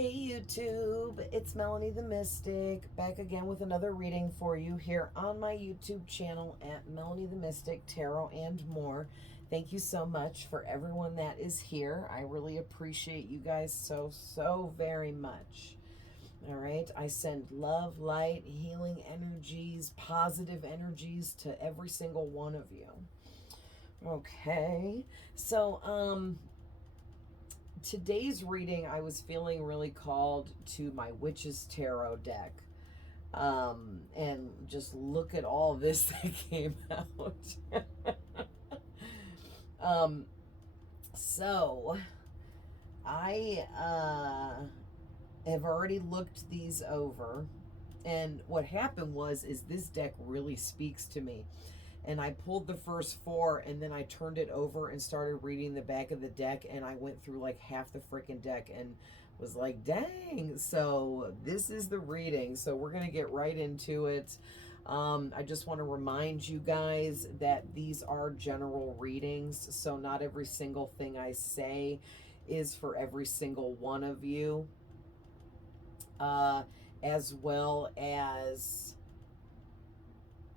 Hey YouTube, it's Melanie the Mystic, back again with another reading for you here on my YouTube channel at Melanie the Mystic, Tarot and more. Thank you so much for everyone that is here. I really appreciate you guys so very much. All right, I send love, light, healing energies, positive energies to every single one of you. Okay, so today's reading, I was feeling really called to my Witch's Tarot deck. And just look at all this that came out. um, so I have already looked these over. And what happened is this deck really speaks to me. And I pulled the first four and then I turned it over and started reading the back of the deck, and I went through like half the freaking deck and was like, dang. So this is the reading. So we're going to get right into it. I just want to remind you guys that these are general readings. So not every single thing I say is for every single one of you. As well as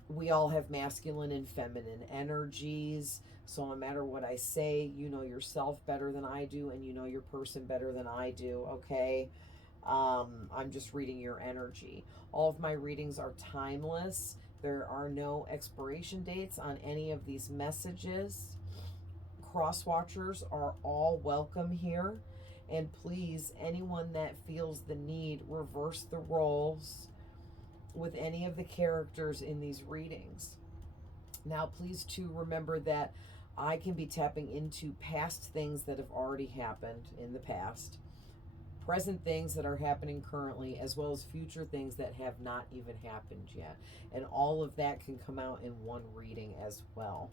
we all have masculine and feminine energies. So no matter what I say, you know yourself better than I do, and you know your person better than I do, okay? I'm just reading your energy. All of my readings are timeless. There are no expiration dates on any of these messages. Cross watchers are all welcome here. And please, anyone that feels the need, reverse the roles with any of the characters in these readings. Now, please too remember that I can be tapping into past things that have already happened in the past, present things that are happening currently, as well as future things that have not even happened yet. And all of that can come out in one reading as well.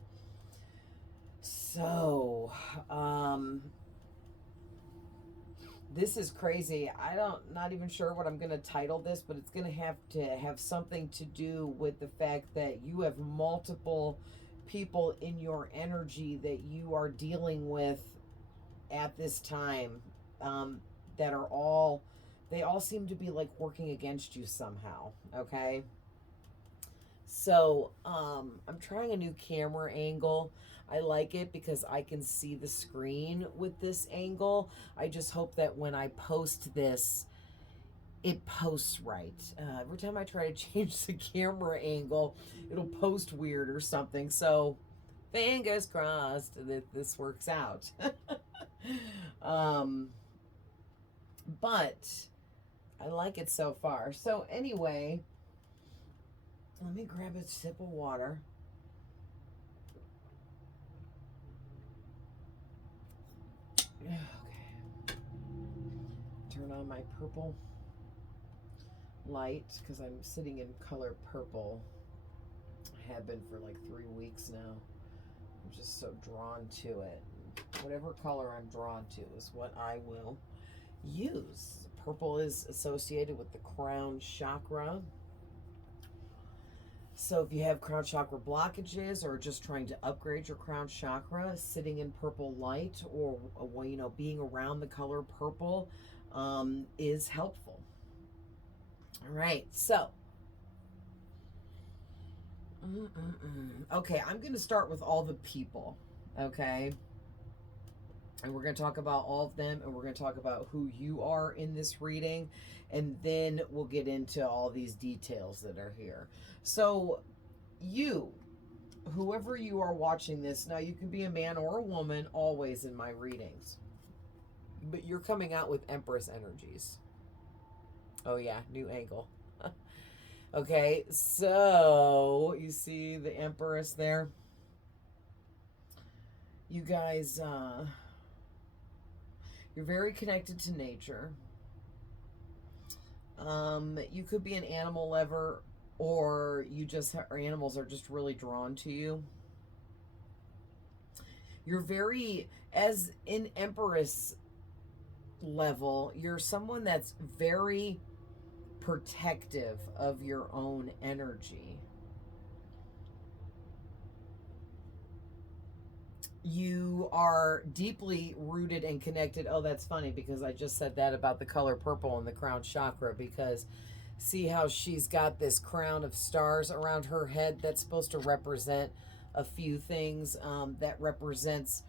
So, this is crazy. Not even sure what I'm going to title this, but it's going to have something to do with the fact that you have multiple people in your energy that you are dealing with at this time, that are all, they all seem to be like working against you somehow, okay? So, I'm trying a new camera angle. I like it because I can see the screen with this angle. I just hope that when I post this, it posts right. Every time I try to change the camera angle, it'll post weird or something. So, fingers crossed that this works out. But I like it so far. So, anyway, let me grab a sip of water. Okay. Turn on my purple light because I'm sitting in color purple. I have been for like 3 weeks now. I'm just so drawn to it. Whatever color I'm drawn to is what I will use. Purple is associated with the crown chakra. So if you have crown chakra blockages or just trying to upgrade your crown chakra, sitting in purple light or being around the color purple is helpful. All right, so okay, I'm going to start with all the people, okay? And we're going to talk about all of them, and we're going to talk about who you are in this reading, and then we'll get into all these details that are here. So, you, whoever you are watching this, now you can be a man or a woman always in my readings, but you're coming out with Empress energies. Oh yeah, new angle. Okay, so you see the Empress there? You guys, you're very connected to nature. You could be an animal lover, or you just or animals are just really drawn to you. You're very, as in Empress level, you're someone that's very protective of your own energy. You are deeply rooted and connected. Oh, that's funny because I just said that about the color purple and the crown chakra, because see how she's got this crown of stars around her head that's supposed to represent a few things, that represents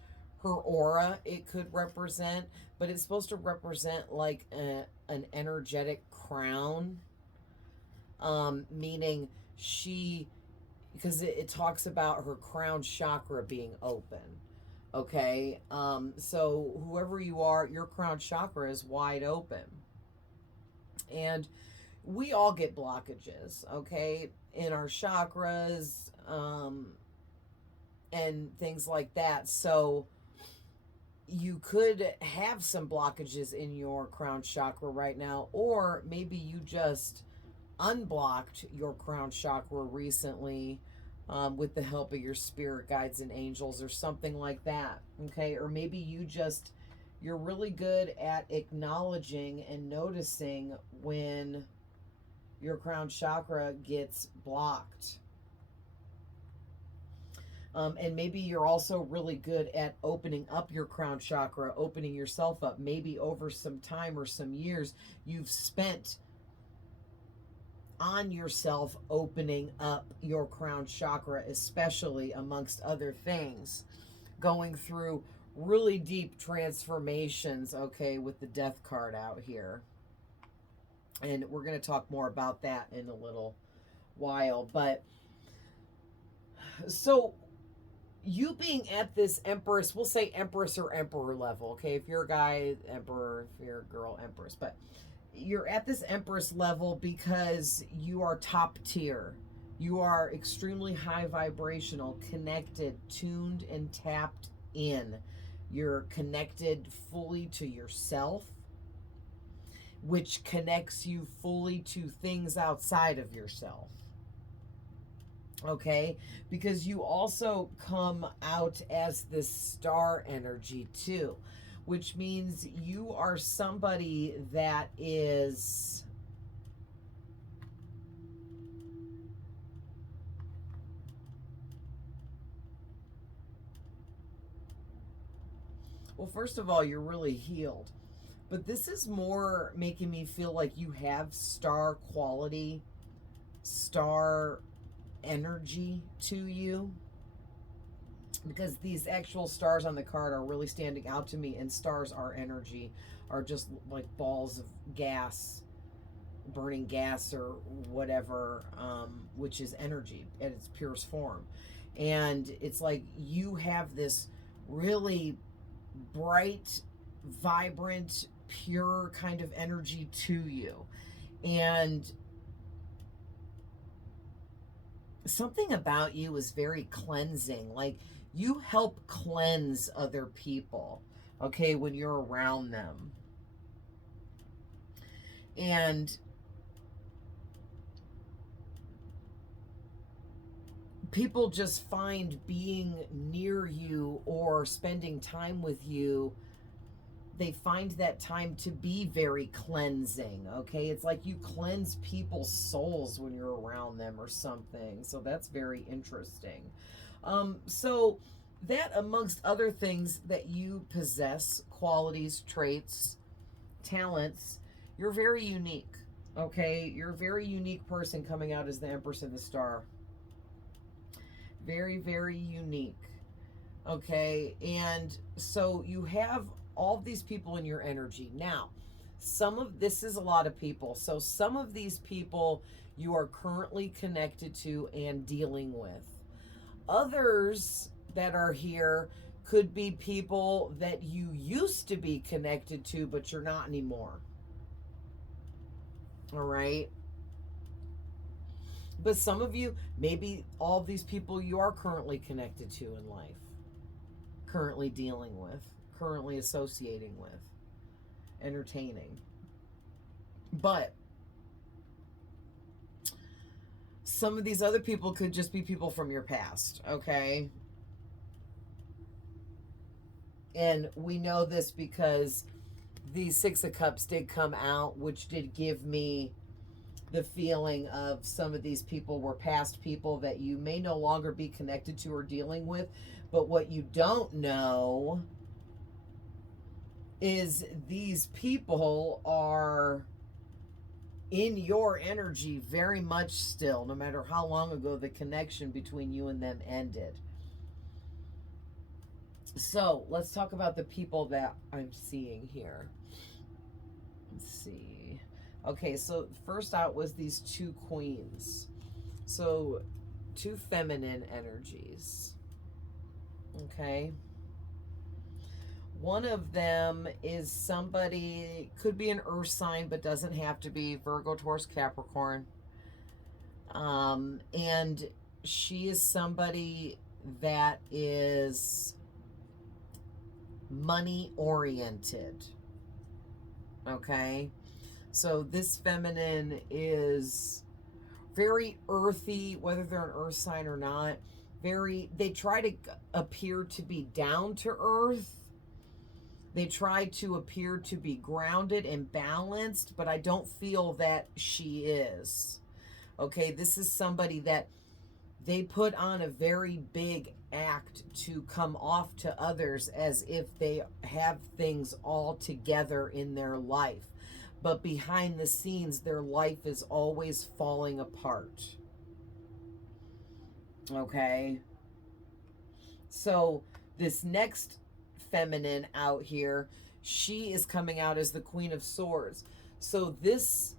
her aura, it could represent, but it's supposed to represent like an energetic crown, meaning she, because it talks about her crown chakra being open. Okay, so whoever you are, your crown chakra is wide open. And we all get blockages, okay, in our chakras, and things like that. So you could have some blockages in your crown chakra right now, or maybe you just unblocked your crown chakra recently, with the help of your spirit guides and angels or something like that. Okay, or maybe you're really good at acknowledging and noticing when your crown chakra gets blocked. And maybe you're also really good at opening up your crown chakra, opening yourself up. Maybe over some time or some years, you've spent on yourself opening up your crown chakra, especially amongst other things, going through really deep transformations, okay, with the death card out here. And we're going to talk more about that in a little while. But so you being at this Empress, we'll say Empress or Emperor level, okay? If you're a guy, Emperor. If you're a girl, Empress. But you're at this Empress level because you are top tier. You are extremely high vibrational, connected, tuned, and tapped in. You're connected fully to yourself, which connects you fully to things outside of yourself. Okay, because you also come out as this star energy too, which means you are somebody that is well, first of all, you're really healed, but this is more making me feel like you have star quality, star energy to you, because these actual stars on the card are really standing out to me, and stars are energy, are just like balls of gas, burning gas or whatever, which is energy at its purest form. And it's like you have this really bright, vibrant, pure kind of energy to you. And something about you is very cleansing. Like you help cleanse other people, okay, when you're around them. And people just find being near you or spending time with you, they find that time to be very cleansing, okay? It's like you cleanse people's souls when you're around them or something. So that's very interesting. So that, amongst other things that you possess, qualities, traits, talents, you're very unique, okay? You're a very unique person coming out as the Empress and the Star. Very, very unique. Okay. And so you have all of these people in your energy. Now, some of this is a lot of people. So some of these people you are currently connected to and dealing with. Others that are here could be people that you used to be connected to, but you're not anymore. All right. But some of you, maybe all of these people you are currently connected to in life, currently dealing with, currently associating with, entertaining. But some of these other people could just be people from your past, okay? And we know this because the Six of Cups did come out, which did give me the feeling of some of these people were past people that you may no longer be connected to or dealing with. But what you don't know is these people are in your energy very much still, no matter how long ago the connection between you and them ended. So let's talk about the people that I'm seeing here. Let's see. Okay, so first out was these two queens. So two feminine energies. Okay. One of them is somebody, could be an earth sign, but doesn't have to be, Virgo, Taurus, Capricorn. And she is somebody that is money oriented. Okay. So this feminine is very earthy, whether they're an earth sign or not. They try to appear to be down to earth. They try to appear to be grounded and balanced, but I don't feel that she is. Okay, this is somebody that they put on a very big act to come off to others as if they have things all together in their life. But behind the scenes, their life is always falling apart. Okay? So this next feminine out here, she is coming out as the Queen of Swords. So this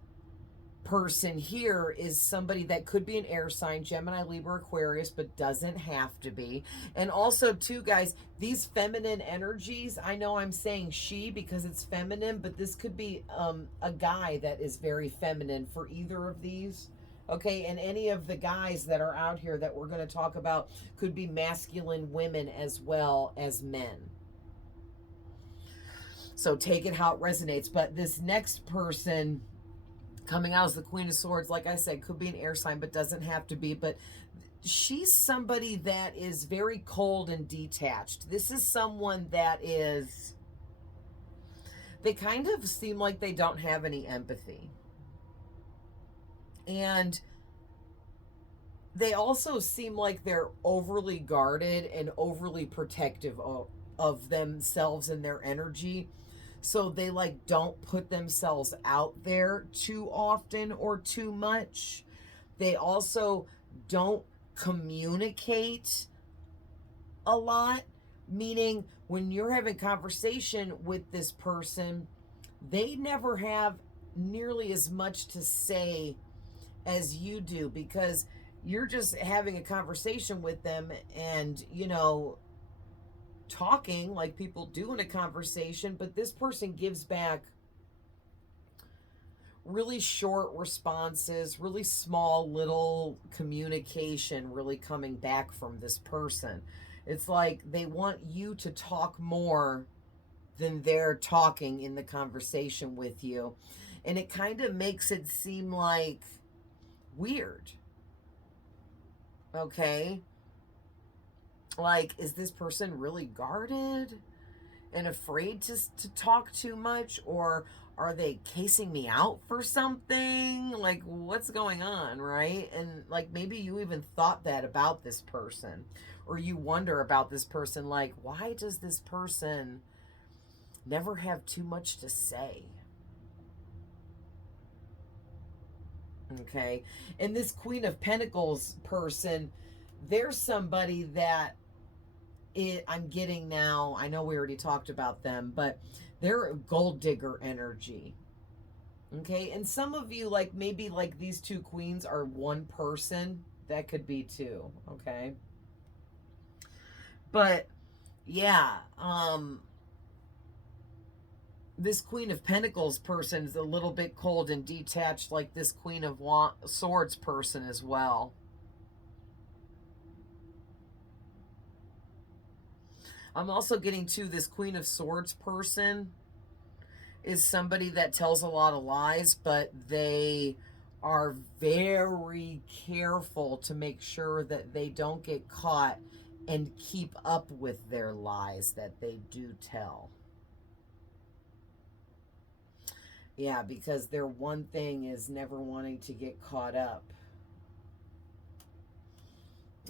person here is somebody that could be an air sign, Gemini, Libra, Aquarius, but doesn't have to be. And also too, guys, these feminine energies, I know I'm saying she because it's feminine, but this could be a guy that is very feminine for either of these. Okay, and any of the guys that are out here that we're going to talk about could be masculine women as well as men. So take it how it resonates. But this next person coming out as the Queen of Swords, like I said, could be an air sign, but doesn't have to be. But she's somebody that is very cold and detached. This is someone that is, they kind of seem like they don't have any empathy. And they also seem like they're overly guarded and overly protective of themselves and their energy. So they like don't put themselves out there too often or too much. They also don't communicate a lot, meaning when you're having conversation with this person, they never have nearly as much to say as you do, because you're just having a conversation with them and, you know, talking like people do in a conversation, but this person gives back really short responses, really small little communication really coming back from this person. It's like they want you to talk more than they're talking in the conversation with you. And it kind of makes it seem like weird. Okay? Like, is this person really guarded and afraid to talk too much? Or are they casing me out for something? Like, what's going on, right? And like, maybe you even thought that about this person, or you wonder about this person, like, why does this person never have too much to say? Okay. And this Queen of Pentacles person, there's somebody that I'm getting now. I know we already talked about them, but they're a gold digger energy. Okay. And some of you, like maybe like these two queens are one person. That could be two. Okay. But yeah, this Queen of Pentacles person is a little bit cold and detached, like this Queen of Swords person as well. I'm also getting to this Queen of Swords person is somebody that tells a lot of lies, but they are very careful to make sure that they don't get caught and keep up with their lies that they do tell. Yeah, because their one thing is never wanting to get caught up.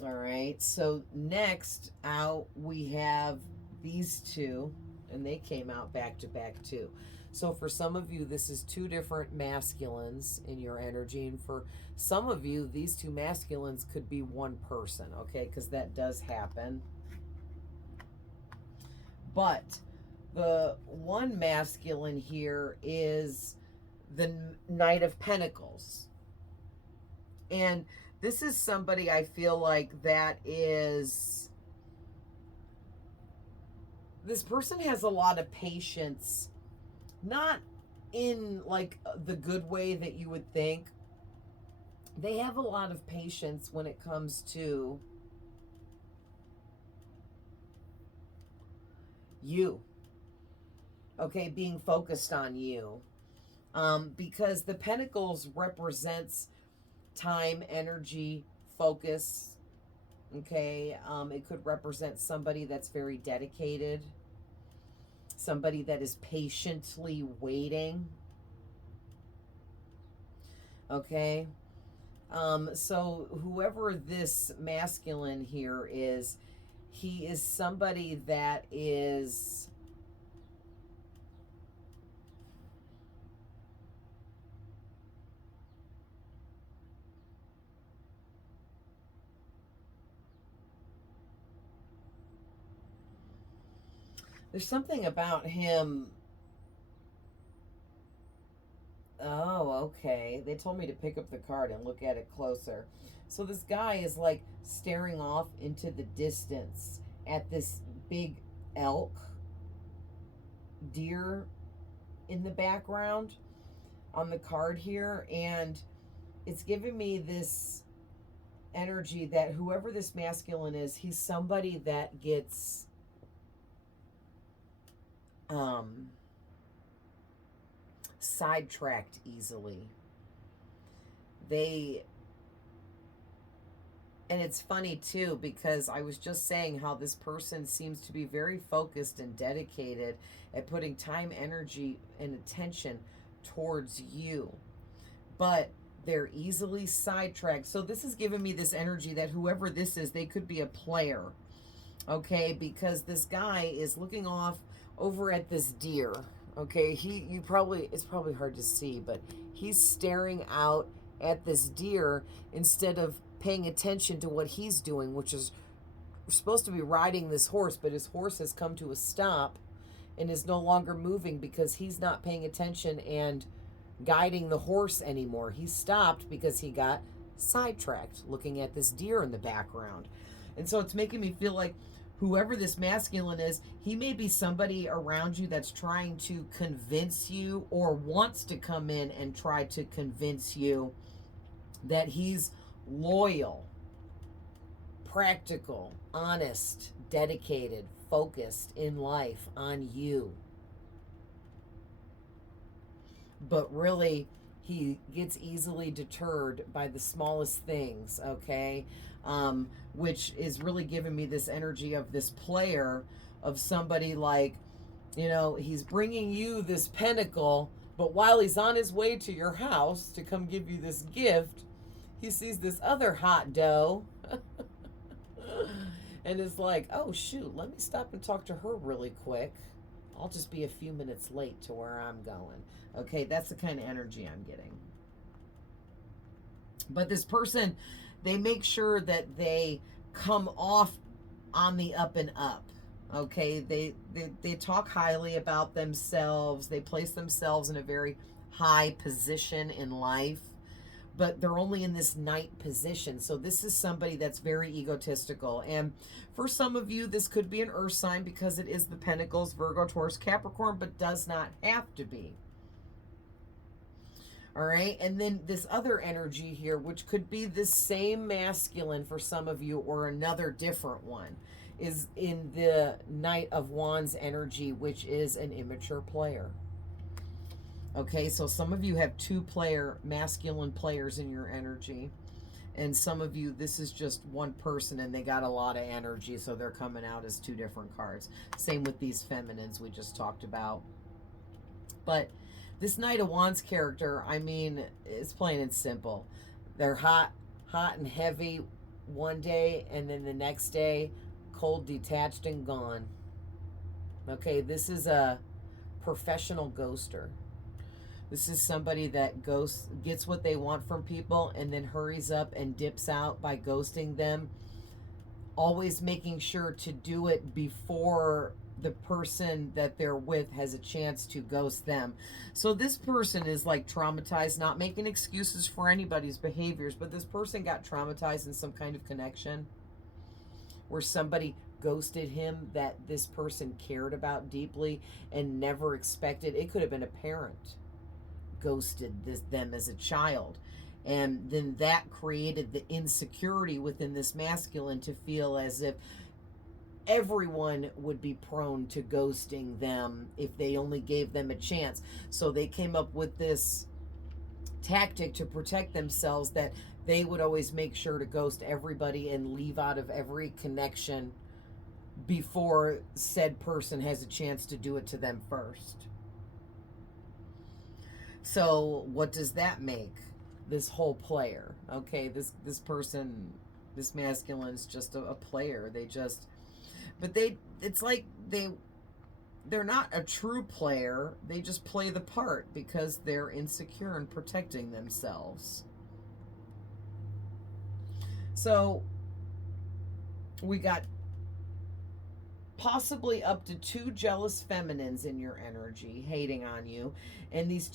All right, so next out we have these two, and they came out back to back too. So for some of you, this is two different masculines in your energy, and for some of you, these two masculines could be one person, okay, because that does happen. But the one masculine here is the Knight of Pentacles. And this is somebody I feel like that is, this person has a lot of patience, not in like the good way that you would think. They have a lot of patience when it comes to you, okay, being focused on you. Because the Pentacles represents time, energy, focus. Okay, it could represent somebody that's very dedicated, somebody that is patiently waiting. Okay, so whoever this masculine here is, he is somebody that is there's something about him. Oh, okay. They told me to pick up the card and look at it closer. So this guy is like staring off into the distance at this big elk, deer in the background on the card here. And it's giving me this energy that whoever this masculine is, he's somebody that gets sidetracked easily. They, and it's funny too, because I was just saying how this person seems to be very focused and dedicated at putting time, energy, and attention towards you, but they're easily sidetracked. So this is giving me this energy that whoever this is, they could be a player, okay, because this guy is looking off over at this deer. Okay, it's probably hard to see, but he's staring out at this deer instead of paying attention to what he's doing, which is supposed to be riding this horse, but his horse has come to a stop and is no longer moving because he's not paying attention and guiding the horse anymore. He stopped because he got sidetracked looking at this deer in the background. And so it's making me feel like whoever this masculine is, he may be somebody around you that's trying to convince you or wants to come in and try to convince you that he's loyal, practical, honest, dedicated, focused in life on you. But really, he gets easily deterred by the smallest things, okay? Which is really giving me this energy of this player, of somebody like, you know, he's bringing you this pentacle, but while he's on his way to your house to come give you this gift, he sees this other hot doe and is like, oh, shoot, let me stop and talk to her really quick. I'll just be a few minutes late to where I'm going. Okay, that's the kind of energy I'm getting. But this person, they make sure that they come off on the up and up. Okay, they talk highly about themselves. They place themselves in a very high position in life, but they're only in this knight position. So this is somebody that's very egotistical. And for some of you, this could be an earth sign because it is the Pentacles, Virgo, Taurus, Capricorn, but does not have to be. All right, and then this other energy here, which could be the same masculine for some of you or another different one, is in the Knight of Wands energy, which is an immature player. Okay, so some of you have masculine players in your energy. And some of you, this is just one person and they got a lot of energy, so they're coming out as two different cards. Same with these feminines we just talked about. But This Knight of Wands character, I mean, it's plain and simple. They're hot and heavy one day, and then the next day, cold, detached, and gone. Okay, this is a professional ghoster. This is somebody that gets what they want from people and then hurries up and dips out by ghosting them, always making sure to do it before the person that they're with has a chance to ghost them. So this person is like traumatized, not making excuses for anybody's behaviors, but this person got traumatized in some kind of connection where somebody ghosted him that this person cared about deeply and never expected. It could have been a parent ghosted them as a child, and then that created the insecurity within this masculine to feel as if everyone would be prone to ghosting them if they only gave them a chance. So they came up with this tactic to protect themselves, that they would always make sure to ghost everybody and leave out of every connection before said person has a chance to do it to them first. So what does that make? This whole player. Okay, this person, this masculine is just a player. It's like they're not a true player. They just play the part because they're insecure and protecting themselves. So we got possibly up to 2 jealous feminines in your energy hating on you, and these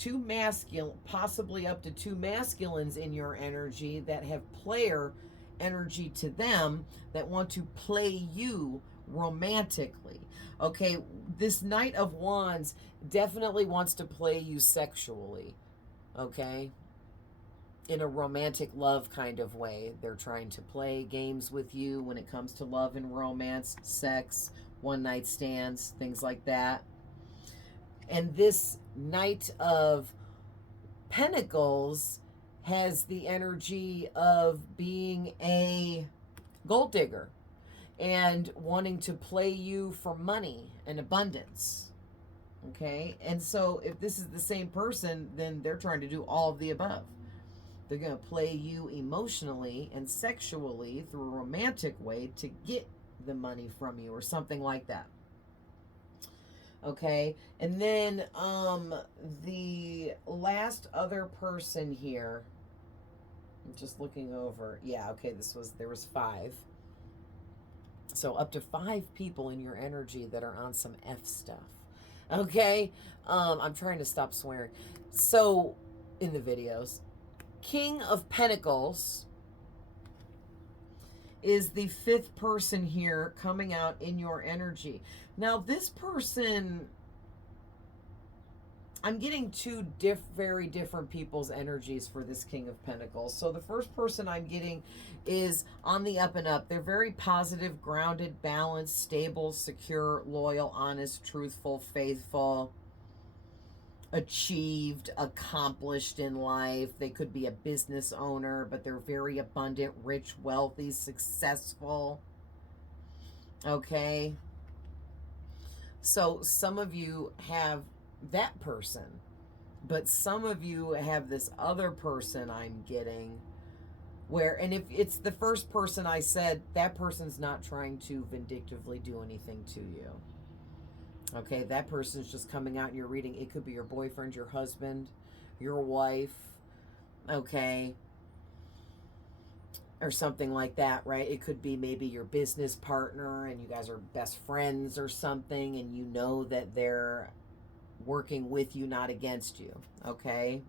possibly up to 2 masculines in your energy that have player energy to them, that want to play you romantically. Okay, this Knight of Wands definitely wants to play you sexually, okay, in a romantic love kind of way. They're trying to play games with you when it comes to love and romance, sex, one night stands, things like that. And this Knight of Pentacles has the energy of being a gold digger and wanting to play you for money and abundance. Okay, and so if this is the same person, then they're trying to do all of the above. They're going to play you emotionally and sexually through a romantic way to get the money from you or something like that. Okay, and then the last other person here, I'm just looking over. Yeah, okay, there was 5. So up to 5 people in your energy that are on some F stuff. Okay, I'm trying to stop swearing. So in the videos, King of Pentacles is the 5th person here coming out in your energy. Now this person, I'm getting 2 very different people's energies for this King of Pentacles. So the first person I'm getting is on the up and up. They're very positive, grounded, balanced, stable, secure, loyal, honest, truthful, faithful, achieved, accomplished in life. They could be a business owner, but they're very abundant, rich, wealthy, successful. Okay, so some of you have that person, but some of you have this other person I'm getting where, and if it's the first person I said, that person's not trying to vindictively do anything to you. Okay, that person's just coming out in your reading. It could be your boyfriend, your husband, your wife, okay, or something like that, right? It could be maybe your business partner and you guys are best friends or something, and you know that they're working with you, not against you, okay?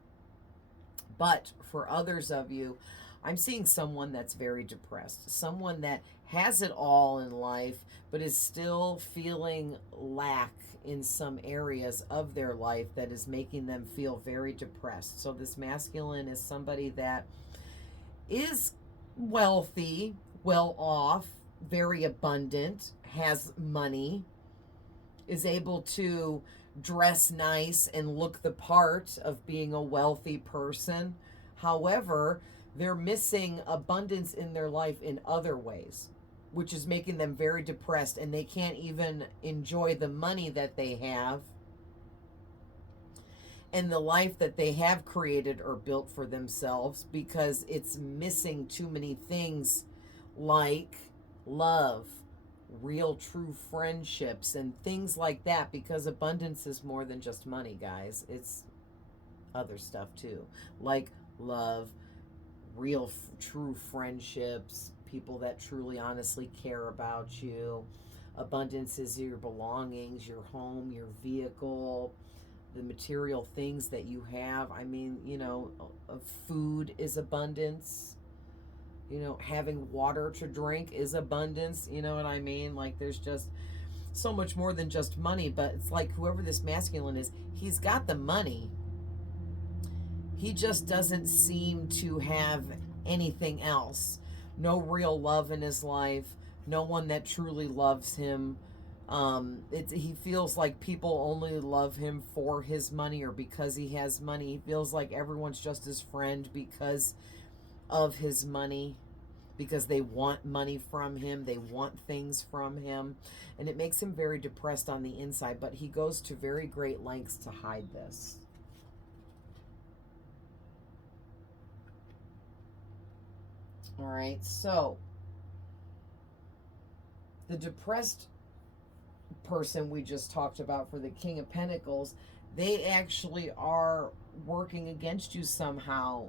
But for others of you, I'm seeing someone that's very depressed, someone that has it all in life, but is still feeling lack in some areas of their life that is making them feel very depressed. So this masculine is somebody that is wealthy, well off, very abundant, has money, is able to dress nice and look the part of being a wealthy person. However, they're missing abundance in their life in other ways, which is making them very depressed, and they can't even enjoy the money that they have. and the life that they have created or built for themselves, because it's missing too many things like love, real true friendships, and things like that, because abundance is more than just money, guys. It's other stuff too, like love, real true friendships, people that truly honestly care about you. Abundance is your belongings, your home, your vehicle, the material things that you have. I mean, food is abundance. Having water to drink is abundance. You know what I mean? Like, there's just so much more than just money. But it's like, whoever this masculine is, he's got the money. He just doesn't seem to have anything else. No real love in his life. No one that truly loves him. He feels like people only love him for his money or because he has money. He feels like everyone's just his friend because of his money, because they want money from him, they want things from him, and it makes him very depressed on the inside, but he goes to very great lengths to hide this. All right, so the depressed person we just talked about for the King of Pentacles, they actually are working against you somehow,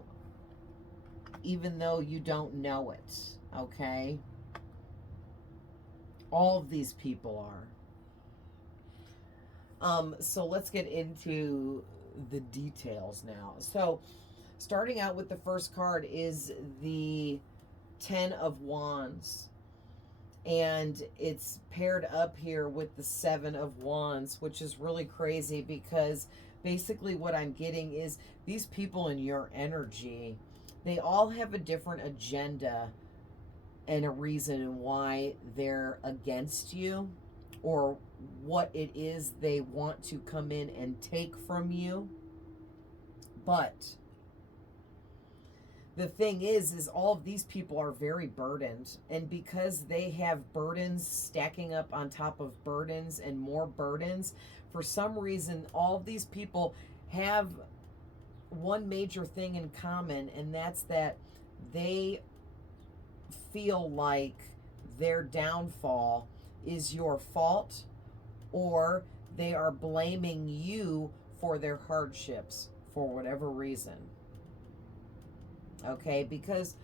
even though you don't know it, okay? All of these people are. So let's get into the details now. So starting out with the first card is the Ten of Wands. And it's paired up here with the Seven of Wands, which is really crazy, because basically what I'm getting is these people in your energy, they all have a different agenda and a reason why they're against you, or what it is they want to come in and take from you. But the thing is all of these people are very burdened, and because they have burdens stacking up on top of burdens and more burdens, for some reason all of these people have one major thing in common, and that's that they feel like their downfall is your fault, or they are blaming you for their hardships for whatever reason. Okay, because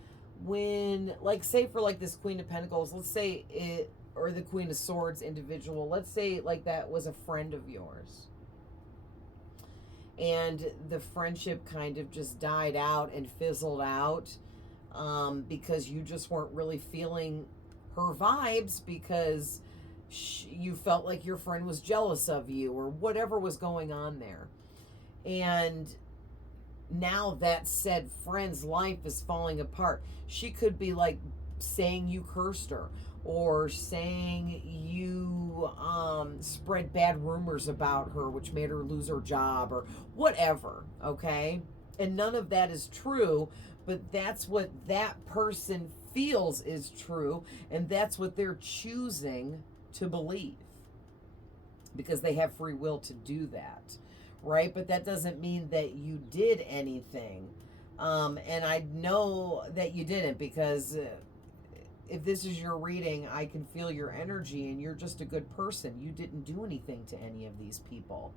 when, like, say for like this Queen of Pentacles, let's say it, or the Queen of Swords individual, let's say like that was a friend of yours, and the friendship kind of just died out and fizzled out, because you just weren't really feeling her vibes, because you felt like your friend was jealous of you or whatever was going on there. And now that said friend's life is falling apart. She could be like saying you cursed her, or saying you spread bad rumors about her, which made her lose her job, or whatever, okay? And none of that is true, but that's what that person feels is true, and that's what they're choosing to believe, because they have free will to do that, right? But that doesn't mean that you did anything. And I know that you didn't, because if this is your reading, I can feel your energy, and you're just a good person. You didn't do anything to any of these people.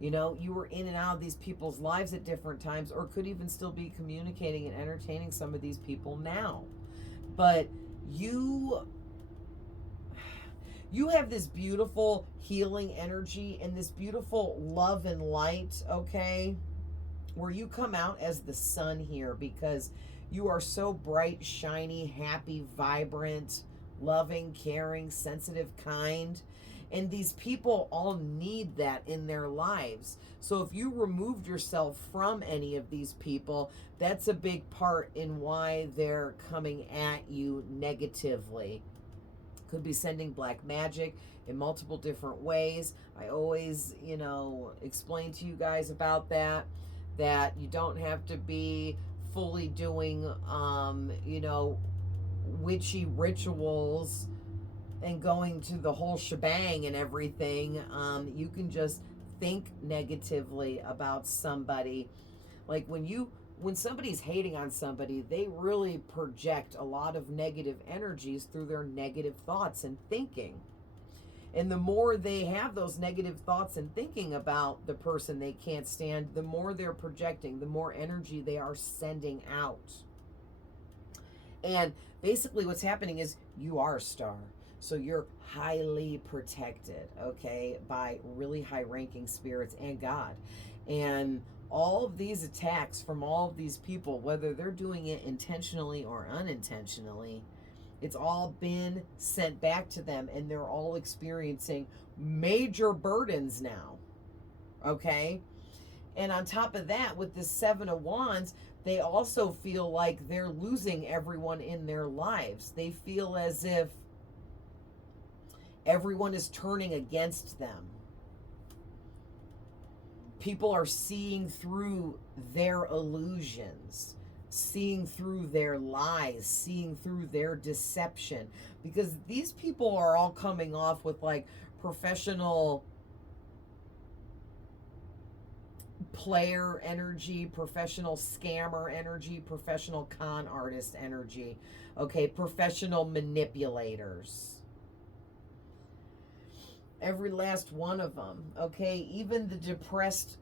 You were in and out of these people's lives at different times, or could even still be communicating and entertaining some of these people now. But you have this beautiful healing energy and this beautiful love and light, okay? Where you come out as the sun here, because you are so bright, shiny, happy, vibrant, loving, caring, sensitive, kind. And these people all need that in their lives. So if you removed yourself from any of these people, that's a big part in why they're coming at you negatively. Could be sending black magic in multiple different ways. I always, explain to you guys about that you don't have to be fully doing, witchy rituals and going to the whole shebang and everything. You can just think negatively about somebody. Like when somebody's hating on somebody, they really project a lot of negative energies through their negative thoughts and thinking. And the more they have those negative thoughts and thinking about the person they can't stand, the more they're projecting, the more energy they are sending out. And basically what's happening is you are a star. So you're highly protected, okay, by really high-ranking spirits and God. And all of these attacks from all of these people, whether they're doing it intentionally or unintentionally, it's all been sent back to them, and they're all experiencing major burdens now, okay? And on top of that, with the Seven of Wands, they also feel like they're losing everyone in their lives. They feel as if everyone is turning against them. People are seeing through their illusions, seeing through their lies, seeing through their deception. Because these people are all coming off with like professional player energy, professional scammer energy, professional con artist energy, okay, professional manipulators. Every last one of them, okay, even the depressed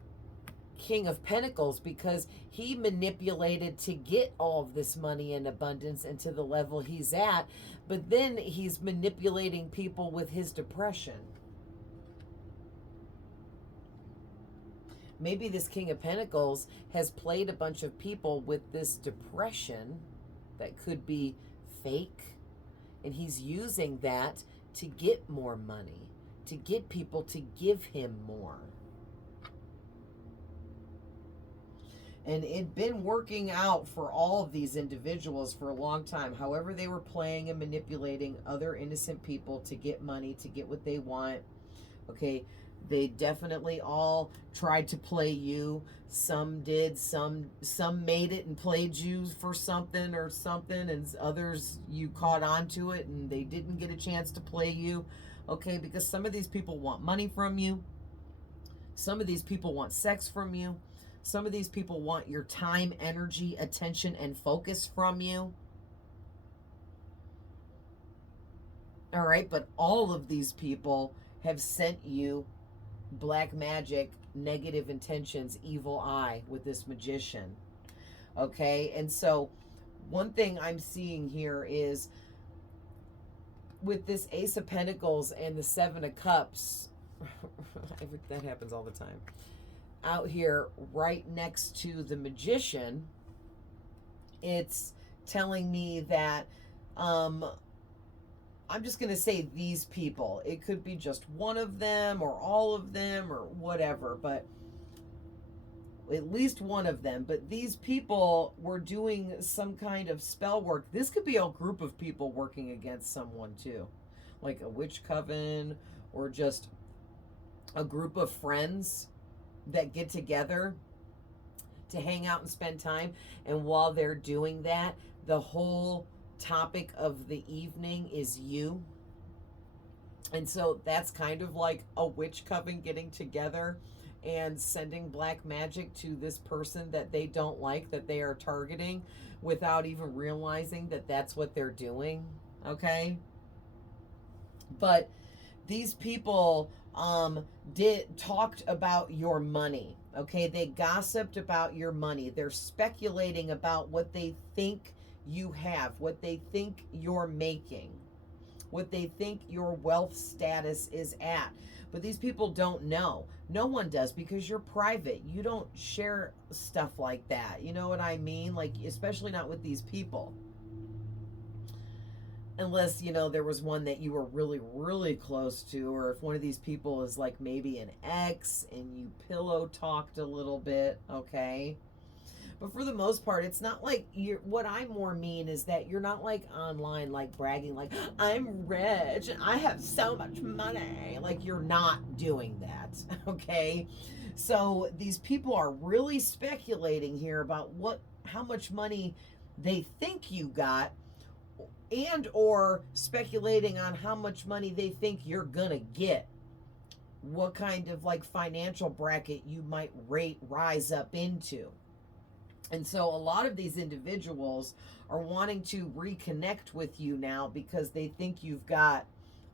King of Pentacles, because he manipulated to get all of this money in abundance and to the level he's at, but then he's manipulating people with his depression. Maybe this King of Pentacles has played a bunch of people with this depression that could be fake, and he's using that to get more money, to get people to give him more. And it'd been working out for all of these individuals for a long time. However, they were playing and manipulating other innocent people to get money, to get what they want. Okay, they definitely all tried to play you. Some did, some made it and played you for something or something, and others you caught on to it and they didn't get a chance to play you. Okay, because some of these people want money from you. Some of these people want sex from you. Some of these people want your time, energy, attention, and focus from you. All right, but all of these people have sent you black magic, negative intentions, evil eye with this magician. Okay, and so one thing I'm seeing here is with this Ace of Pentacles and the Seven of Cups, that happens all the time, out here right next to the magician, it's telling me that I'm just going to say these people. It could be just one of them or all of them or whatever, but at least one of them. But these people were doing some kind of spell work. This could be a group of people working against someone too, like a witch coven or just a group of friends that get together to hang out and spend time. And while they're doing that, the whole topic of the evening is you. And so that's kind of like a witch coven getting together and sending black magic to this person that they don't like, that they are targeting, without even realizing that that's what they're doing. Okay, but these people talked about your money. Okay, they gossiped about your money. They're speculating about what they think you have, what they think you're making, what they think your wealth status is at. But these people don't know. No one does, because you're private. You don't share stuff like that. You know what I mean? Like, especially not with these people. Unless, you know, there was one that you were really, really close to, or if one of these people is like maybe an ex and you pillow talked a little bit, okay? But for the most part, it's not like you're, what I more mean is that you're not like online, like bragging, like, I'm rich and I have so much money. Like, you're not doing that, okay? So these people are really speculating here about how much money they think you got, and or speculating on how much money they think you're gonna get. what kind of like financial bracket you might rise up into. And so a lot of these individuals are wanting to reconnect with you now because they think you've got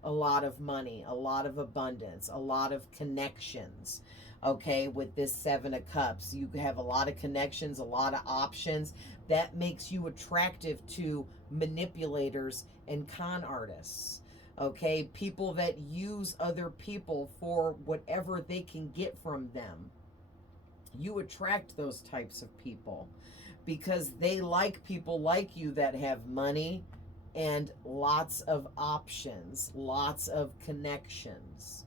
a lot of money, a lot of abundance, a lot of connections. Okay, with this Seven of Cups, you have a lot of connections, a lot of options. That makes you attractive to manipulators and con artists. Okay, people that use other people for whatever they can get from them. You attract those types of people because they like people like you that have money and lots of options, lots of connections.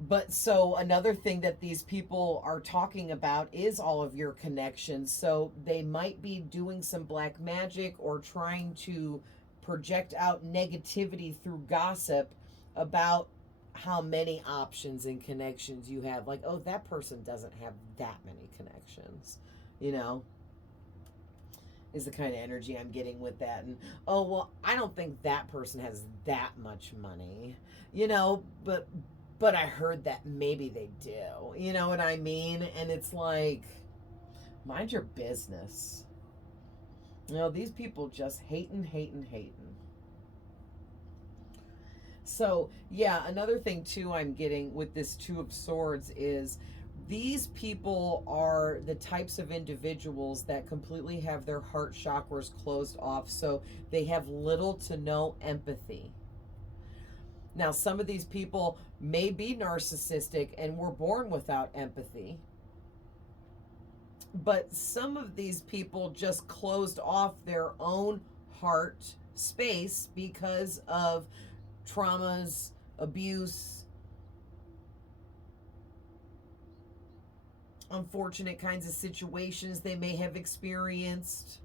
But so another thing that these people are talking about is all of your connections. So they might be doing some black magic or trying to project out negativity through gossip about how many options and connections you have. Like, oh, that person doesn't have that many connections, you know, is the kind of energy I'm getting with that. And, oh, well, I don't think that person has that much money, you know, but I heard that maybe they do. You know what I mean? And it's like, mind your business. You know, these people just hating, hating, hating. So, yeah, another thing too I'm getting with this Two of Swords is these people are the types of individuals that completely have their heart chakras closed off, so they have little to no empathy. Now, some of these people may be narcissistic and were born without empathy, but some of these people just closed off their own heart space because of traumas, abuse, unfortunate kinds of situations they may have experienced,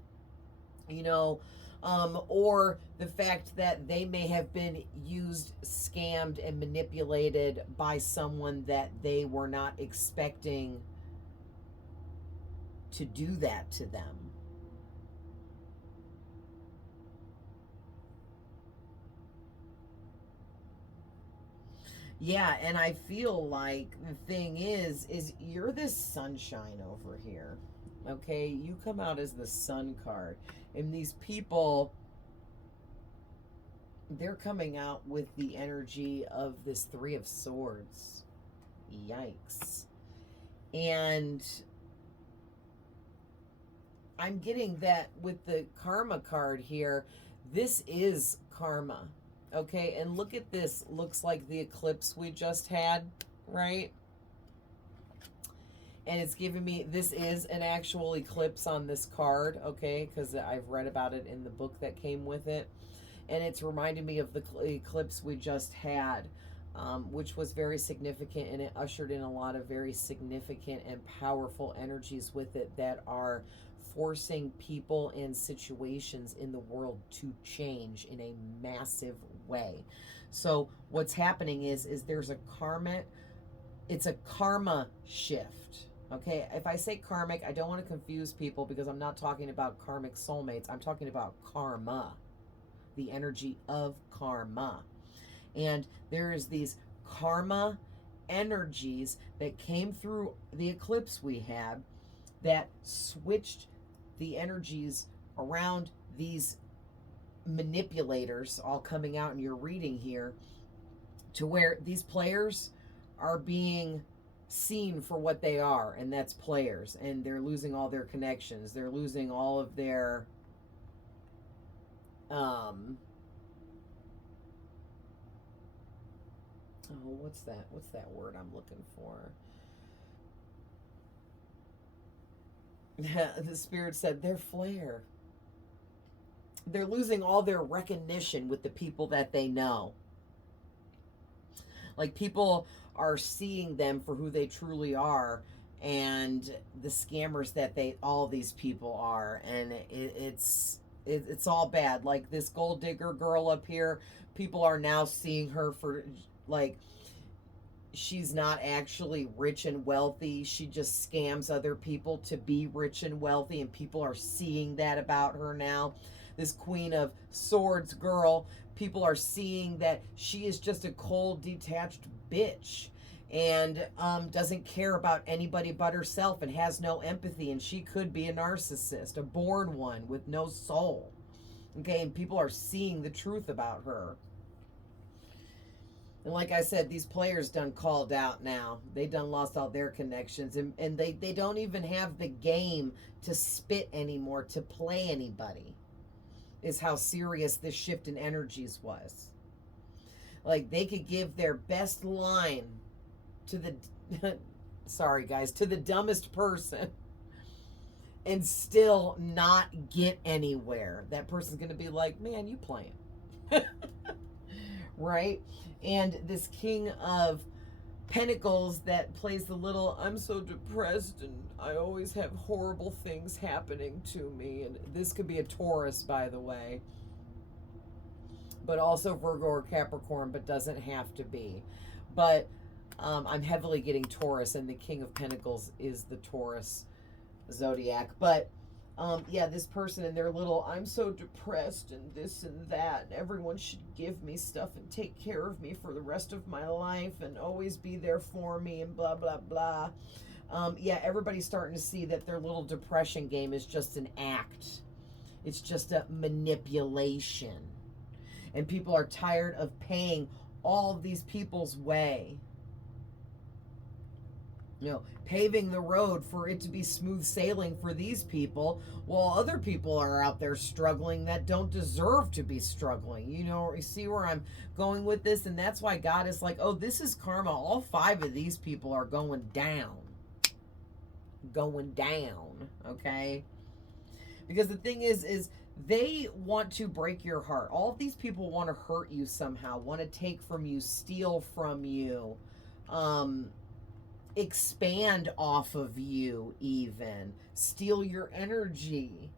you know, or the fact that they may have been used, scammed, and manipulated by someone that they were not expecting to do that to them. Yeah, and I feel like the thing is you're this sunshine over here. Okay, you come out as the sun card, and these people, they're coming out with the energy of this Three of Swords. Yikes. And I'm getting that with the karma card here, this is karma. Okay, and look at this. Looks like the eclipse we just had, right? And it's giving me, this is an actual eclipse on this card, okay, because I've read about it in the book that came with it. And it's reminding me of the eclipse we just had, which was very significant, and it ushered in a lot of very significant and powerful energies with it that are forcing people and situations in the world to change in a massive way. So what's happening is there's a karmic, it's a karma shift. Okay, if I say karmic, I don't want to confuse people because I'm not talking about karmic soulmates. I'm talking about karma, the energy of karma. And there is these karma energies that came through the eclipse we had that switched the energies around these manipulators all coming out in your reading here, to where these players are being seen for what they are, and that's players, and they're losing all their connections, they're losing all of their oh, what's that word I'm looking for? The spirit said their flair. They're losing all their recognition with the people that they know. Like, people are seeing them for who they truly are, and the scammers that all these people are, and it's all bad. Like this gold digger girl up here, people are now seeing her for, like, she's not actually rich and wealthy. She just scams other people to be rich and wealthy, and people are seeing that about her now. this Queen of Swords girl, people are seeing that she is just a cold, detached bitch, and doesn't care about anybody but herself, and has no empathy, and she could be a narcissist, a born one with no soul. Okay, and people are seeing the truth about her. And like I said, these players done called out now. They done lost all their connections. And they don't even have the game to spit anymore, to play anybody, is how serious this shift in energies was. Like, they could give their best line to the, sorry guys, to the dumbest person and still not get anywhere. That person's going to be like, man, you playing. Right? And this King of Pentacles that plays the little, I'm so depressed and I always have horrible things happening to me. And this could be a Taurus, by the way, but also Virgo or Capricorn, but doesn't have to be. But I'm heavily getting Taurus, and the King of Pentacles is the Taurus zodiac. But yeah, this person and their little, I'm so depressed and this and that, and everyone should give me stuff and take care of me for the rest of my life and always be there for me and blah, blah, blah. Yeah, everybody's starting to see that their little depression game is just an act. It's just a manipulation. And people are tired of paying all of these people's way. You know, paving the road for it to be smooth sailing for these people, while other people are out there struggling that don't deserve to be struggling. You know, you see where I'm going with this? And that's why God is like, oh, this is karma. All 5 of these people are going down. Going down, okay? Because the thing is they want to break your heart. All of these people want to hurt you somehow, want to take from you, steal from you, expand off of you, even steal your energy,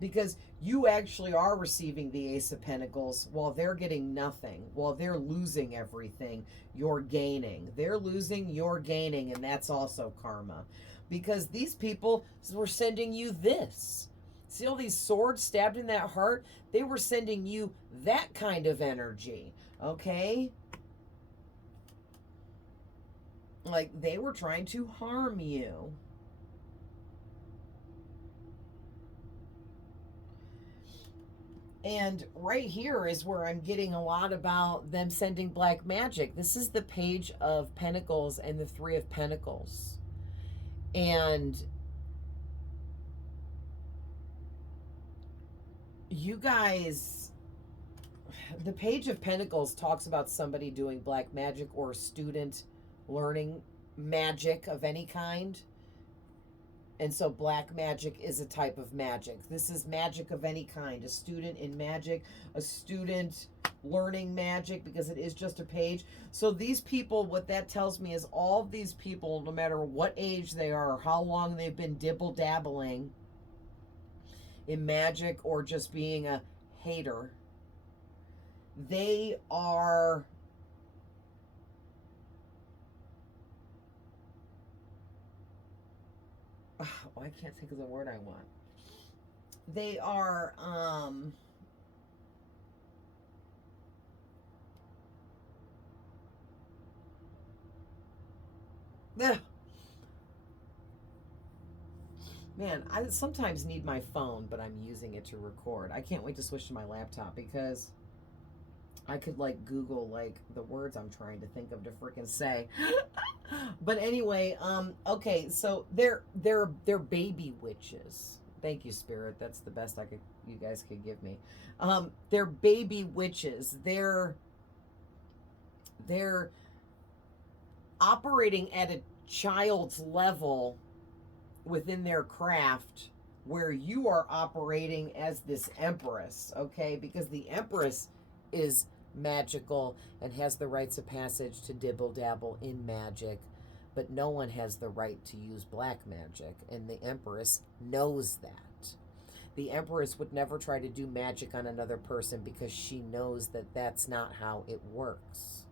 because you actually are receiving the Ace of Pentacles while they're getting nothing, while they're losing everything. You're gaining. They're losing, you're gaining, and that's also karma, because these people were sending you this. See all these swords stabbed in that heart? They were sending you that kind of energy, okay? Like, they were trying to harm you. And right here is where I'm getting a lot about them sending black magic. This is the Page of Pentacles and the 3 of Pentacles. And you guys, the Page of Pentacles talks about somebody doing black magic or a student learning magic of any kind. And so black magic is a type of magic. This is magic of any kind. A student in magic, a student learning magic, because it is just a page. So these people, what that tells me is all of these people, no matter what age they are or how long they've been dibble-dabbling in magic or just being a hater, they are... Oh, I can't think of the word I want. They are, man, I sometimes need my phone, but I'm using it to record. I can't wait to switch to my laptop, because I could, like, Google, like, the words I'm trying to think of to freaking say. But anyway, okay, so they're baby witches. Thank you, Spirit. That's the best you guys could give me. They're baby witches. They're operating at a child's level within their craft, where you are operating as this empress, okay? Because the empress is magical and has the rites of passage to dibble dabble in magic, but no one has the right to use black magic, and the empress knows that. The empress would never try to do magic on another person, because she knows that that's not how it works.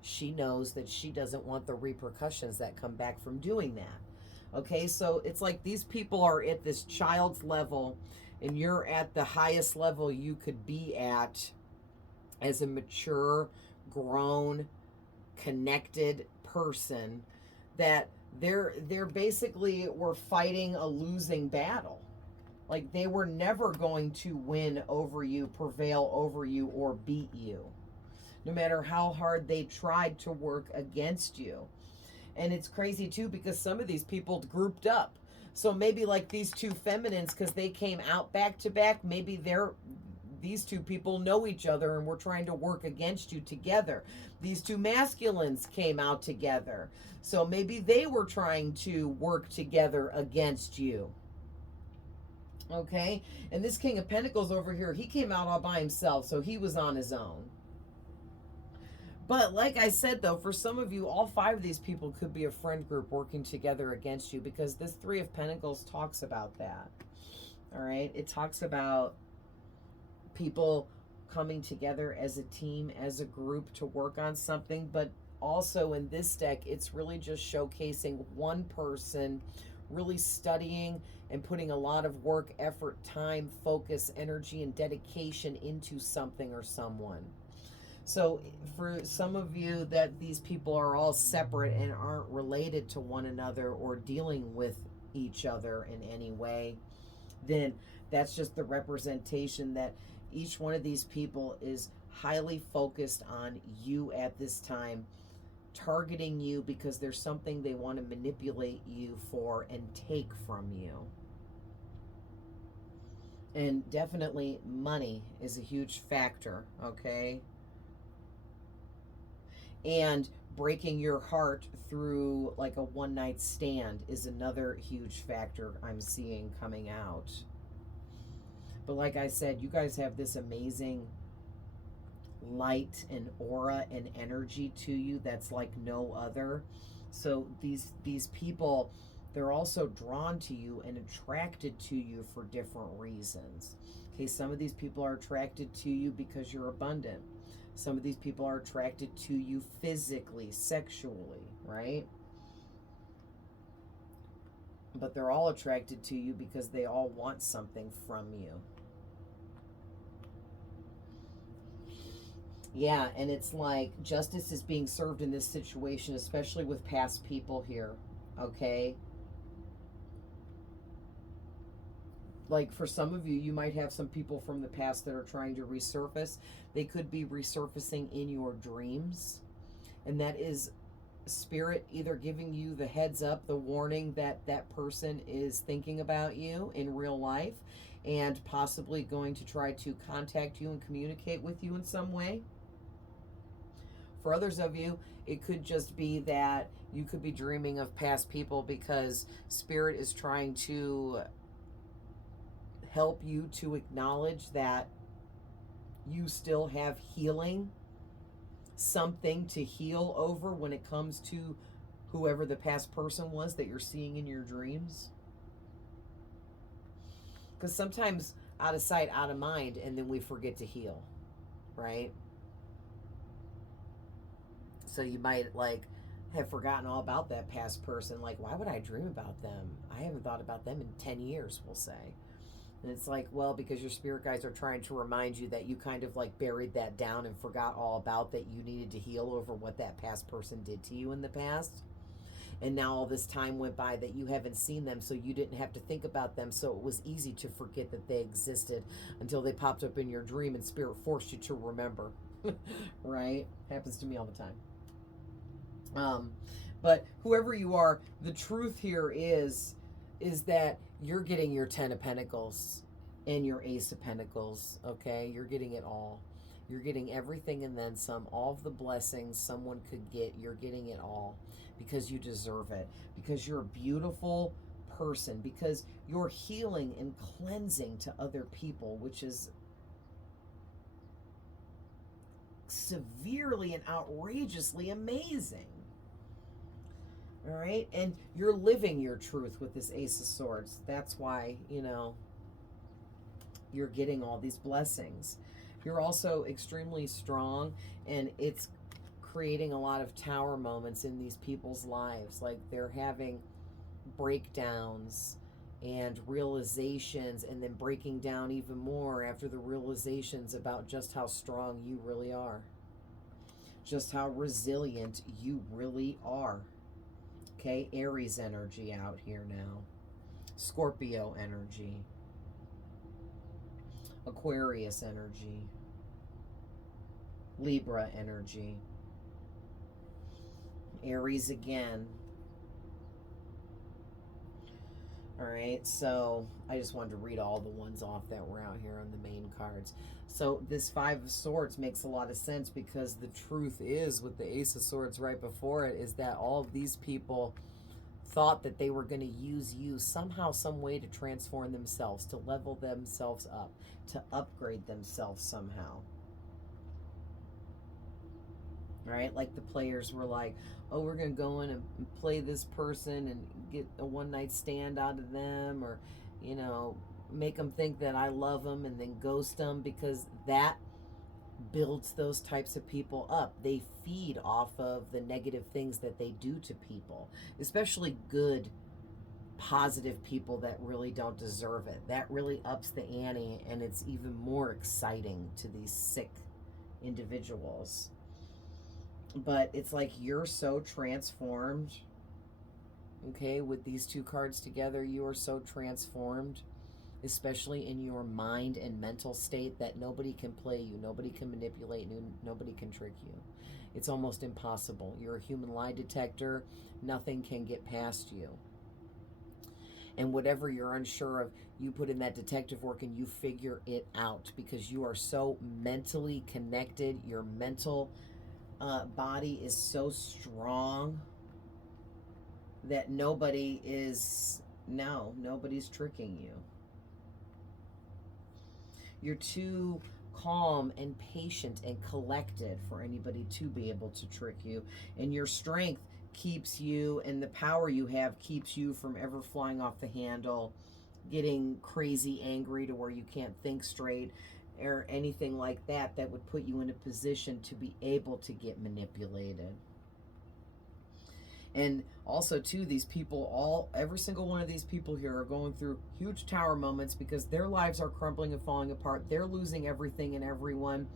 She knows that she doesn't want the repercussions that come back from doing that. Okay, so it's like these people are at this child's level, And you're at the highest level you could be at as a mature, grown, connected person, that they're basically were fighting a losing battle. Like they were never going to win over you, prevail over you, or beat you, no matter how hard they tried to work against you. And it's crazy too, because some of these people grouped up. So maybe like these two feminines, because they came out back to back, maybe these two people know each other and were trying to work against you together. These two masculines came out together, so maybe they were trying to work together against you. Okay? And this King of Pentacles over here, he came out all by himself, so he was on his own. But like I said, though, for some of you, all five of these people could be a friend group working together against you, because this Three of Pentacles talks about that. All right? It talks about people coming together as a team, as a group to work on something. But also in this deck, it's really just showcasing one person really studying and putting a lot of work, effort, time, focus, energy, and dedication into something or someone. So for some of you, that these people are all separate and aren't related to one another or dealing with each other in any way, then that's just the representation that each one of these people is highly focused on you at this time, targeting you because there's something they want to manipulate you for and take from you. And definitely money is a huge factor, okay? And breaking your heart through like a one-night stand is another huge factor I'm seeing coming out. But like I said, you guys have this amazing light and aura and energy to you that's like no other. So these people, they're also drawn to you and attracted to you for different reasons. Okay, some of these people are attracted to you because you're abundant. Some of these people are attracted to you physically, sexually, right? But they're all attracted to you because they all want something from you. Yeah, and it's like justice is being served in this situation, especially with past people here, okay? Like for some of you, you might have some people from the past that are trying to resurface. They could be resurfacing in your dreams. And that is spirit either giving you the heads up, the warning that that person is thinking about you in real life and possibly going to try to contact you and communicate with you in some way. For others of you, it could just be that you could be dreaming of past people because spirit is trying to help you to acknowledge that you still have healing, something to heal over when it comes to whoever the past person was that you're seeing in your dreams. Because sometimes out of sight, out of mind, and then we forget to heal, right? So you might like have forgotten all about that past person. Like, why would I dream about them? I haven't thought about them in 10 years, we'll say. And it's like, well, because your spirit guides are trying to remind you that you kind of like buried that down and forgot all about that you needed to heal over what that past person did to you in the past. And now all this time went by that you haven't seen them, so you didn't have to think about them. So it was easy to forget that they existed until they popped up in your dream and spirit forced you to remember. Right? Happens to me all the time. But whoever you are, the truth here is that you're getting your 10 of Pentacles and your Ace of Pentacles, okay? You're getting it all. You're getting everything and then some. All of the blessings someone could get, you're getting it all because you deserve it. Because you're a beautiful person. Because you're healing and cleansing to other people, which is severely and outrageously amazing. All right, and you're living your truth with this Ace of Swords. That's why, you know, you're getting all these blessings. You're also extremely strong, and it's creating a lot of tower moments in these people's lives. Like they're having breakdowns and realizations, and then breaking down even more after the realizations about just how strong you really are, just how resilient you really are. Okay, Aries energy out here now, Scorpio energy, Aquarius energy, Libra energy, Aries again. All right, so I just wanted to read all the ones off that were out here on the main cards. So this Five of Swords makes a lot of sense, because the truth is, with the Ace of Swords right before it, is that all of these people thought that they were going to use you somehow, some way, to transform themselves, to level themselves up, to upgrade themselves somehow. Right? Like the players were like, oh, we're going to go in and play this person and get a one-night stand out of them, or, you know, make them think that I love them and then ghost them, because that builds those types of people up. They feed off of the negative things that they do to people, especially good, positive people that really don't deserve it. That really ups the ante, and it's even more exciting to these sick individuals. But it's like you're so transformed, okay, with these two cards together. You are so transformed, especially in your mind and mental state, that nobody can play you, nobody can manipulate you, nobody can trick you. It's almost impossible. You're a human lie detector. Nothing can get past you. And whatever you're unsure of, you put in that detective work and you figure it out, because you are so mentally connected. Your mental body is so strong that nobody's tricking you. You're too calm and patient and collected for anybody to be able to trick you. And your strength keeps you, and the power you have keeps you from ever flying off the handle, getting crazy angry to where you can't think straight, or anything like that that would put you in a position to be able to get manipulated. And also, too, these people, every single one of these people here are going through huge tower moments, because their lives are crumbling and falling apart. They're losing everything and everyone.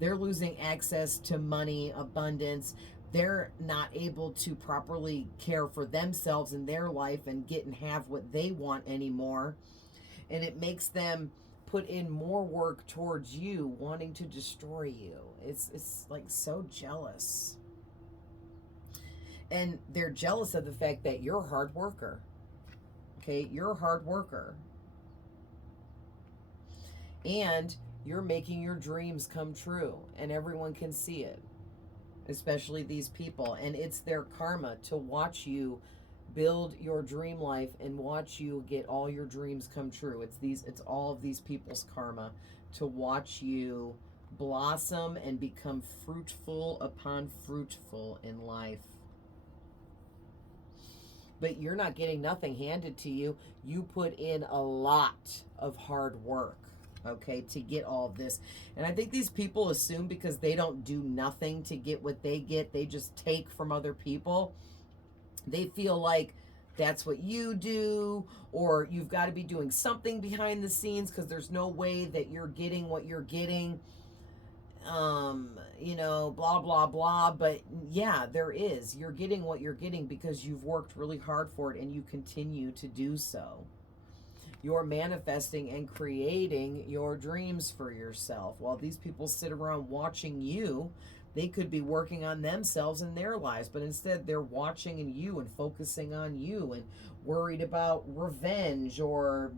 They're losing access to money, abundance. They're not able to properly care for themselves in their life and get and have what they want anymore. And it makes them put in more work towards you, wanting to destroy you. It's like so jealous. And they're jealous of the fact that you're a hard worker. Okay, you're a hard worker. And you're making your dreams come true, and everyone can see it, especially these people. And it's their karma to watch you build your dream life and watch you get all your dreams come true. It's all of these people's karma to watch you blossom and become fruitful upon fruitful in life. But you're not getting nothing handed to you. You put in a lot of hard work, okay, to get all of this. And I think these people assume because they don't do nothing to get what they get, they just take from other people. They feel like that's what you do, or you've got to be doing something behind the scenes, because there's no way that you're getting what you're getting. Blah, blah, blah. But yeah, there is. You're getting what you're getting because you've worked really hard for it, and you continue to do so. You're manifesting and creating your dreams for yourself. While these people sit around watching you, they could be working on themselves and their lives, but instead they're watching you and focusing on you and worried about revenge or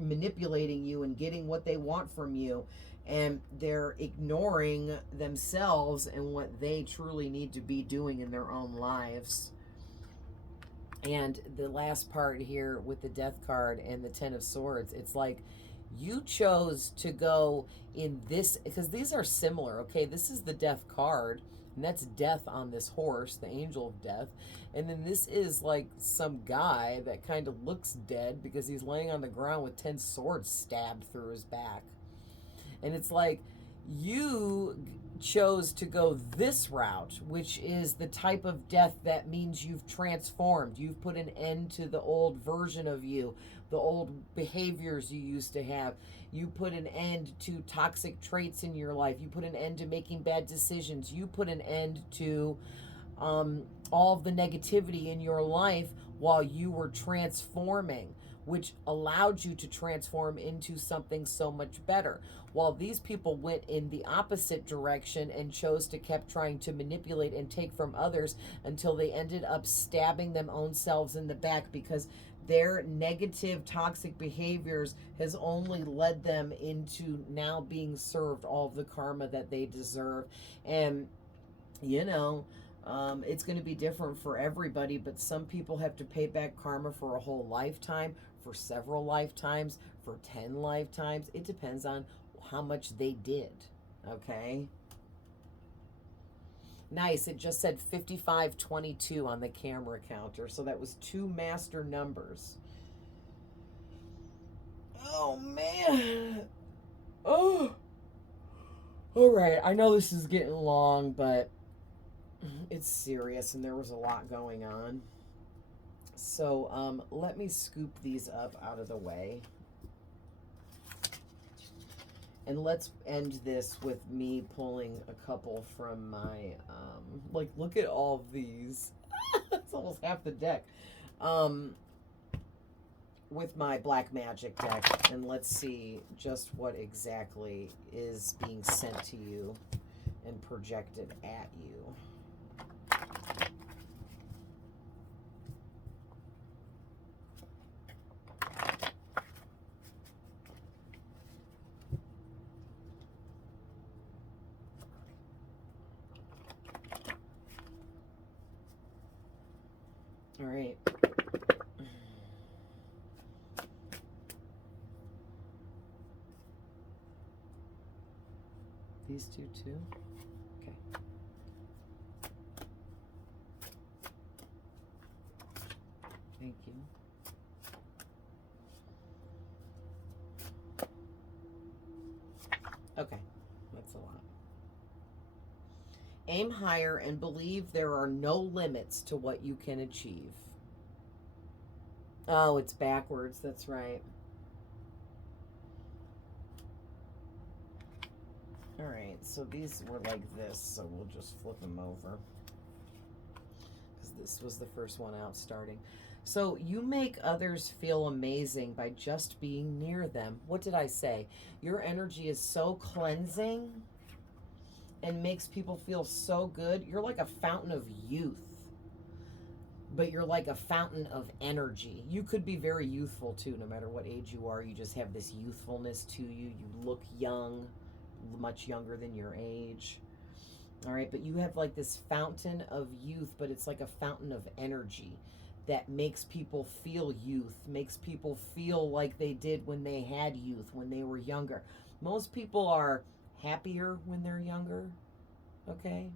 manipulating you and getting what they want from you. And they're ignoring themselves and what they truly need to be doing in their own lives. And the last part here with the Death card and the Ten of Swords, it's like you chose to go in this, because these are similar, okay? This is the Death card, and that's death on this horse, the angel of death. And then this is like some guy that kind of looks dead because he's laying on the ground with 10 swords stabbed through his back. And it's like you chose to go this route, which is the type of death that means you've transformed. You've put an end to the old version of you, the old behaviors you used to have. You put an end to toxic traits in your life. You put an end to making bad decisions. You put an end to all of the negativity in your life while you were transforming, which allowed you to transform into something so much better. While these people went in the opposite direction and chose to kept trying to manipulate and take from others until they ended up stabbing them own selves in the back, because their negative toxic behaviors has only led them into now being served all of the karma that they deserve. And you know, it's going to be different for everybody, but some people have to pay back karma for a whole lifetime, for several lifetimes, for 10 lifetimes. It depends on how much they did, okay? Nice, it just said 5522 on the camera counter, so that was 2 master numbers. Oh, man. Oh. All right, I know this is getting long, but it's serious and there was a lot going on. So let me scoop these up out of the way. And let's end this with me pulling a couple from my, like, look at all of these. It's almost half the deck. With my black magic deck. And let's see just what exactly is being sent to you and projected at you. All right. These two too? Okay. Thank you. Okay, that's a lot. Aim higher and believe there are no limits to what you can achieve. Oh, it's backwards. That's right. All right, so these were like this, so we'll just flip them over, because this was the first one out starting. So you make others feel amazing by just being near them. What did I say? Your energy is so cleansing and makes people feel so good. You're like a fountain of youth, but you're like a fountain of energy. You could be very youthful too, no matter what age you are. You just have this youthfulness to you. You look young, much younger than your age. All right, but you have like this fountain of youth, but it's like a fountain of energy that makes people feel youth, makes people feel like they did when they had youth, when they were younger. Most people are happier when they're younger, okay?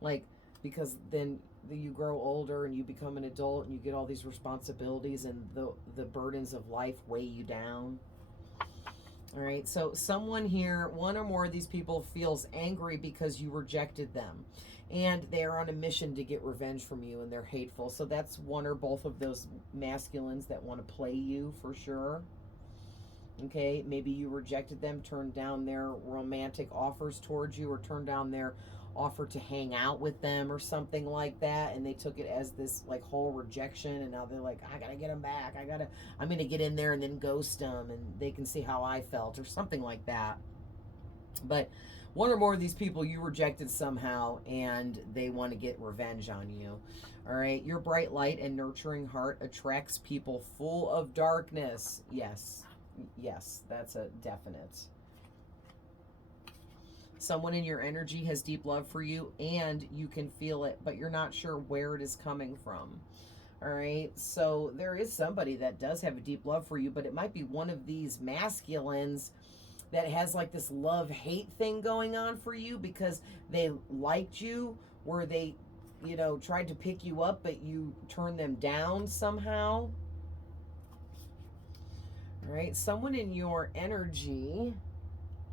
Like, because then you grow older and you become an adult and you get all these responsibilities and the burdens of life weigh you down. All right, so someone here, one or more of these people feels angry because you rejected them. And they're on a mission to get revenge from you, and they're hateful. So that's one or both of those masculines that want to play you for sure. Okay, maybe you rejected them, turned down their romantic offers towards you, or turned down their offer to hang out with them or something like that, and they took it as this like whole rejection, and now they're like, I gotta get them back, I'm gonna get in there and then ghost them, and they can see how I felt or something like that. But one or more of these people you rejected somehow, and they want to get revenge on you. All right, your bright light and nurturing heart attracts people full of darkness. Yes, that's a definite. Someone in your energy has deep love for you, and you can feel it, but you're not sure where it is coming from. All right, so there is somebody that does have a deep love for you, but it might be one of these masculines that has like this love-hate thing going on for you, because they liked you, where they, tried to pick you up, but you turned them down somehow. All right, someone in your energy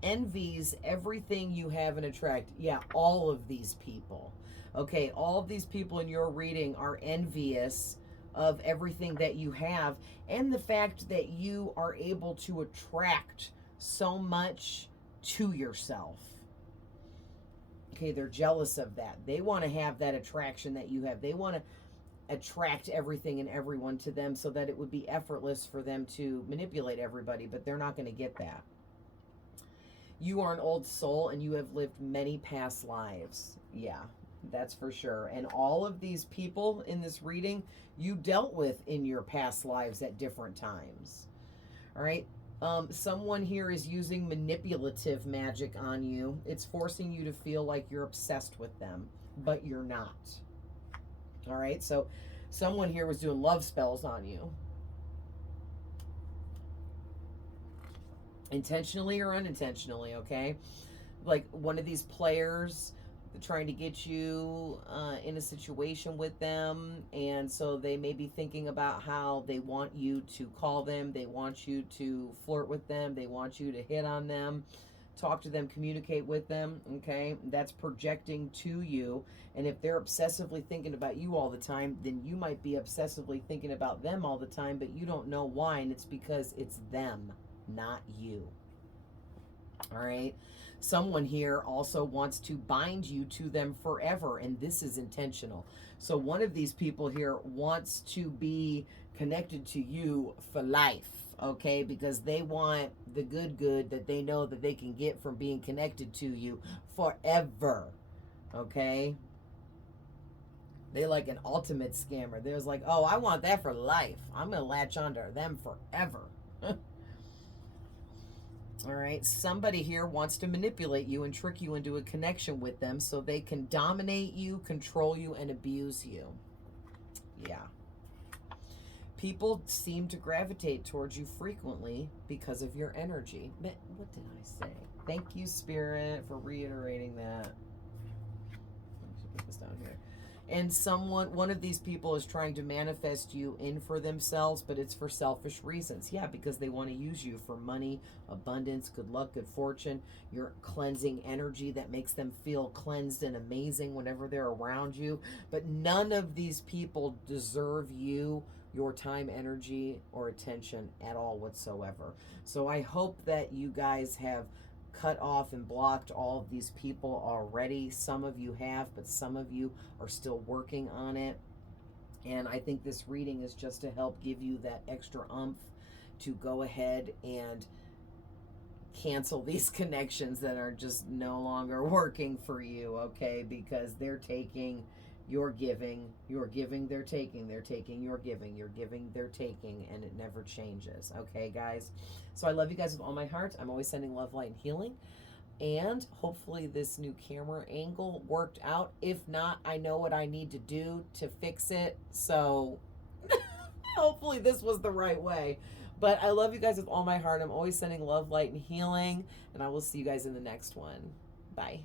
envies everything you have and attract. Yeah, all of these people. Okay, all of these people in your reading are envious of everything that you have and the fact that you are able to attract so much to yourself. Okay, they're jealous of that. They want to have that attraction that you have. They want to attract everything and everyone to them so that it would be effortless for them to manipulate everybody, but they're not going to get that. You are an old soul and you have lived many past lives. Yeah, that's for sure. And all of these people in this reading, you dealt with in your past lives at different times. All right. Someone here is using manipulative magic on you. It's forcing you to feel like you're obsessed with them, but you're not. All right. So someone here was doing love spells on you. Intentionally or unintentionally, okay? Like one of these players trying to get you in a situation with them, and so they may be thinking about how they want you to call them, they want you to flirt with them, they want you to hit on them, talk to them, communicate with them, okay? That's projecting to you, and if they're obsessively thinking about you all the time, then you might be obsessively thinking about them all the time, but you don't know why, and it's because it's them, not you. All right. Someone here also wants to bind you to them forever, and this is intentional. So one of these people here wants to be connected to you for life, okay? Because they want the good that they know that they can get from being connected to you forever, okay? They like an ultimate scammer. They're like, oh, I want that for life. I'm going to latch onto them forever. All right, somebody here wants to manipulate you and trick you into a connection with them so they can dominate you, control you, and abuse you. Yeah. People seem to gravitate towards you frequently because of your energy. What did I say? Thank you, Spirit, for reiterating that. Let me put this down here. And one of these people is trying to manifest you in for themselves, but it's for selfish reasons. Yeah, because they want to use you for money, abundance, good luck, good fortune, your cleansing energy that makes them feel cleansed and amazing whenever they're around you. But none of these people deserve you, your time, energy, or attention at all whatsoever. So I hope that you guys have cut off and blocked all of these people already. Some of you have, but some of you are still working on it. And I think this reading is just to help give you that extra oomph to go ahead and cancel these connections that are just no longer working for you, okay? Because they're taking, you're giving, they're taking, you're giving, they're taking, and it never changes, okay, guys? So I love you guys with all my heart. I'm always sending love, light, and healing. And hopefully this new camera angle worked out. If not, I know what I need to do to fix it. So hopefully this was the right way. But I love you guys with all my heart. I'm always sending love, light, and healing. And I will see you guys in the next one. Bye.